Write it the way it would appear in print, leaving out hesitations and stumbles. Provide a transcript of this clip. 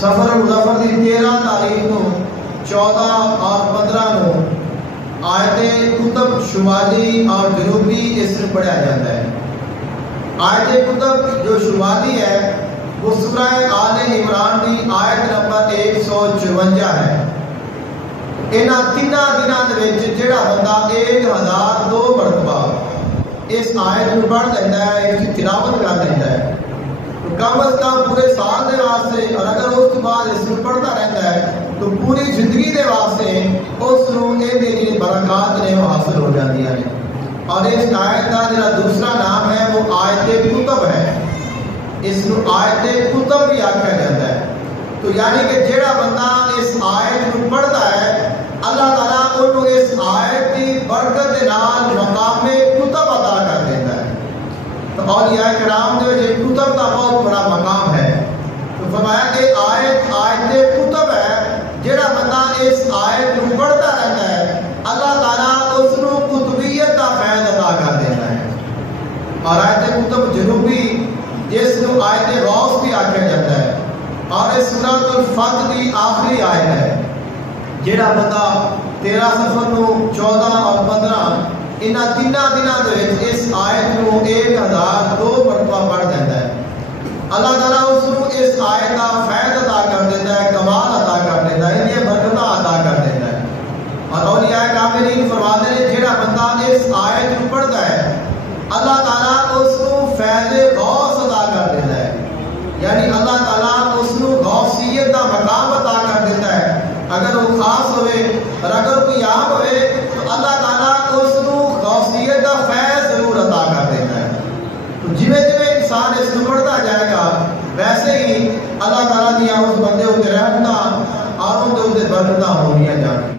سفر مظفر دی 13 تاریخ کو 14 اور 15 کو آیت کتب شمالی اور جنوبی اس میں پڑھا جاتا ہے۔ آیت کتب جو شمالی ہے وہ سورہ آل عمران کی آیت نمبر 154 ہے۔ انہاں تیناں دناں دے وچ جڑا بندہ 1002 مرتبہ اس آیت کو پڑھ لیتا ہے، اس کی تلاوت کر لیتا ہے، تو کم از کم پورے سال دے واسطے، اور اگر اس کے بعد اس کو پڑھتا رہتا ہے تو پوری زندگی دے واسطے اس کو یہ برکات نے وہ حاصل ہو جاتی ہیں۔ اور اس آیت کا جو دوسرا نام ہے وہ آیت کتب ہے، اس کو آیت کتب بھی آکھا جاتا ہے۔ تو یعنی کہ جڑا بندہ اس آیت کو پڑھتا ہے اللہ تعالیٰ انہوں اس آیت کی برکت کے نال مقام کتب عطا کر دیتا ہے۔ تو اولیاء کرام جو کتب کا بہت بڑا مقام ہے، تو فرمایا کہ آیت کتب ہے، جڑا بندہ اس آیت کو پڑھتا رہتا ہے اللہ تعالیٰ اس کو کتبیت کا فیض عطا کر دیتا ہے۔ اور آیت کتب جنوبی جس کو آیت غوث بھی آکھا جاتا ہے، اور اس سورۃ الفتح کی آخری آیت ہے۔ جڑا بندہ 13 سفر کو 14 اور 15 انہاں تیناں دناں دے وچ اس آیت کو 1002 مرتبہ پڑھ دیتا ہے، اللہ تعالیٰ اس کو اس آیت کا فیض عطا کر دیتا ہے، کمال عطا کر دیتا ہے، یہ برکتاں عطا کر دیتا ہے۔ اور اولیاء کاملین فرماتے ہیں جڑا بندہ اس آیت کو پڑھتا ہے اللہ تعالیٰ اس کو فیض غوث عطا کر دیتا ہے، یعنی اللہ تعالیٰ اس کو غوثیت کا مقام عطا کر دیتا ہے۔ اگر وہ خاص ہوئے اور اگر کوئی عام ہوئے تو اللہ تعالیٰ اس کو غوثیت کا فیض ضرور عطا کر دیتا ہے۔ تو جویں انسان اس کو پڑھتا جائے گا ویسے ہی اللہ تعالیٰ دیا اس بندے اتنے رحمتاں اور ان کے برکتاں ہونیاں جائیں۔